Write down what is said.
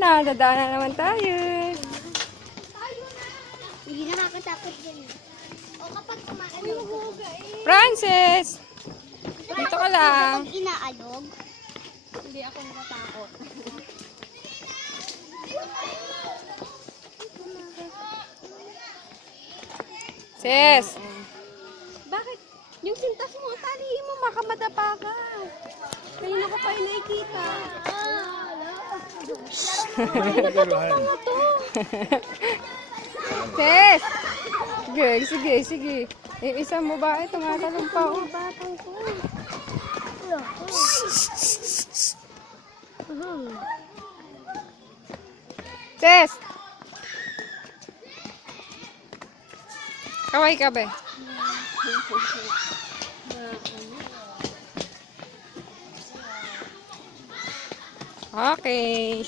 Dadaan na naman tayo. Hindi nakakatakot yan. O kapag kumaalog. Francis! Dito ka lang. Kapag inaalog. Hindi ako natatakot. Sis! Bakit? Yung sintas mo, talihin mo, makamadapa ka. Kanina ko pa yung nakikita. Mga to. Sis! Sige, sige, sige. Yung isang babae, tumatalong pa. Oh. Batang ko. Sis! Kaway ka ba? Okay.